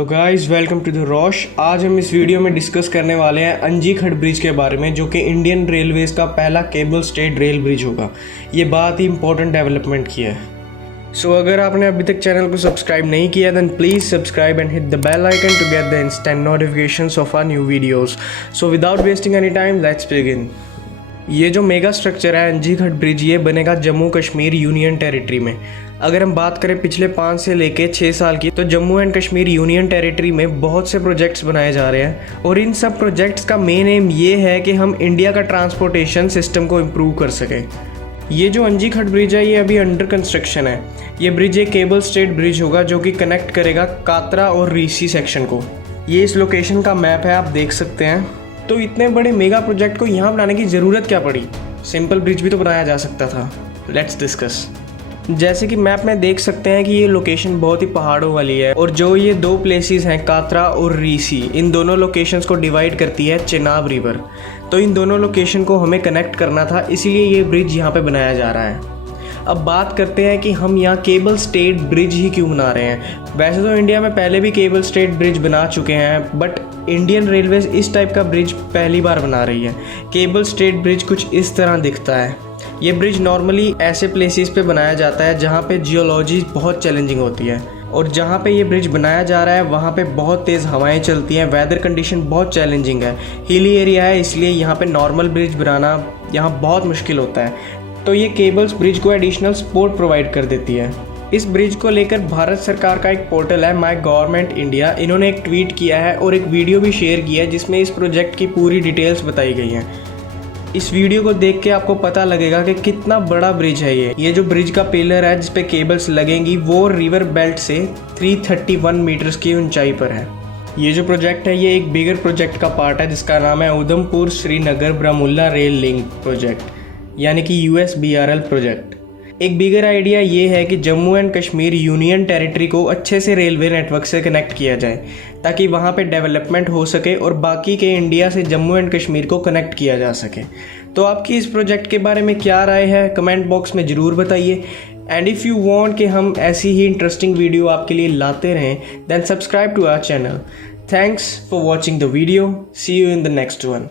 Hello guys, welcome to the Rosh. आज हम इस वीडियो में डिस्कस करने वाले हैं अंजी खड ब्रिज के बारे में, जो कि इंडियन रेलवेज़ का पहला केबल स्टेड रेल ब्रिज होगा। ये बहुत ही इंपॉर्टेंट डेवलपमेंट की है। सो अगर आपने अभी तक चैनल को सब्सक्राइब नहीं किया then please subscribe and hit the bell icon to get the instant notifications of our new videos. So without wasting any time let's begin. ये जो मेगा स्ट्रक्चर है अंजी खड ब्रिज, ये बनेगा जम्मू कश्मीर यूनियन टेरिटरी में। अगर हम बात करें पिछले 5 से लेके 6 साल की, तो Jammu and Kashmir union territory में बहुत से प्रोजेक्ट्स बनाए जा रहे हैं और इन सब प्रोजेक्ट्स का मेन एम ये है कि हम इंडिया का ट्रांसपोर्टेशन सिस्टम को इम्प्रूव कर सकें। ये जो अंजी खड ब्रिज है ये अभी अंडर कंस्ट्रक्शन है। ये ब्रिज एक केबल स्टेड ब्रिज होगा जो कि कनेक्ट करेगा कात्रा और रीसी सेक्शन को। ये इस लोकेशन का मैप है, आप देख सकते हैं। तो इतने बड़े मेगा प्रोजेक्ट को यहाँ बनाने की ज़रूरत क्या पड़ी? सिंपल ब्रिज भी तो बनाया जा सकता था। Let's discuss. जैसे कि मैप में देख सकते हैं कि ये लोकेशन बहुत ही पहाड़ों वाली है और जो ये दो प्लेसेस हैं कात्रा और रीसी, इन दोनों लोकेशंस को डिवाइड करती है चेनाब रिवर। तो इन दोनों लोकेशन को हमें कनेक्ट करना था, इसीलिए ये ब्रिज यहाँ पे बनाया जा रहा है। अब बात करते हैं कि हम यहाँ केबल स्टेड ब्रिज ही क्यों बना रहे हैं। वैसे तो इंडिया में पहले भी केबल स्टेड ब्रिज बना चुके हैं, बट इंडियन रेलवेज इस टाइप का ब्रिज पहली बार बना रही है। केबल स्टेड ब्रिज कुछ इस तरह दिखता है। ये ब्रिज नॉर्मली ऐसे प्लेसेस पे बनाया जाता है जहाँ पे जियोलॉजी बहुत चैलेंजिंग होती है, और जहाँ पे ये ब्रिज बनाया जा रहा है वहाँ पे बहुत तेज़ हवाएं चलती हैं, वेदर कंडीशन बहुत चैलेंजिंग है, हिली एरिया है, इसलिए यहाँ पे नॉर्मल ब्रिज बनाना यहाँ बहुत मुश्किल होता है। तो ये केबल्स ब्रिज को एडिशनल सपोर्ट प्रोवाइड कर देती है। इस ब्रिज को लेकर भारत सरकार का एक पोर्टल है माय गवर्नमेंट इंडिया, इन्होंने एक ट्वीट किया है और एक वीडियो भी शेयर किया है जिसमें इस प्रोजेक्ट की पूरी डिटेल्स बताई गई हैं। इस वीडियो को देख के आपको पता लगेगा कि कितना बड़ा ब्रिज है ये जो ब्रिज का पिलर है जिस पे केबल्स लगेंगी वो रिवर बेल्ट से 331 मीटर्स की ऊंचाई पर है। ये जो प्रोजेक्ट है ये एक बिगर प्रोजेक्ट का पार्ट है जिसका नाम है Udhampur Srinagar Baramulla rail link project, यानी कि USBRL प्रोजेक्ट। एक बिगर आइडिया ये है कि Jammu and Kashmir union territory को अच्छे से रेलवे नेटवर्क से कनेक्ट किया जाए ताकि वहाँ पे डेवलपमेंट हो सके और बाकी के इंडिया से जम्मू एंड कश्मीर को कनेक्ट किया जा सके। तो आपकी इस प्रोजेक्ट के बारे में क्या राय है, कमेंट बॉक्स में ज़रूर बताइए। एंड इफ़ यू वांट कि हम ऐसी ही इंटरेस्टिंग वीडियो आपके लिए लाते रहें then subscribe to our channel. Thanks for watching the video. See you in the next one.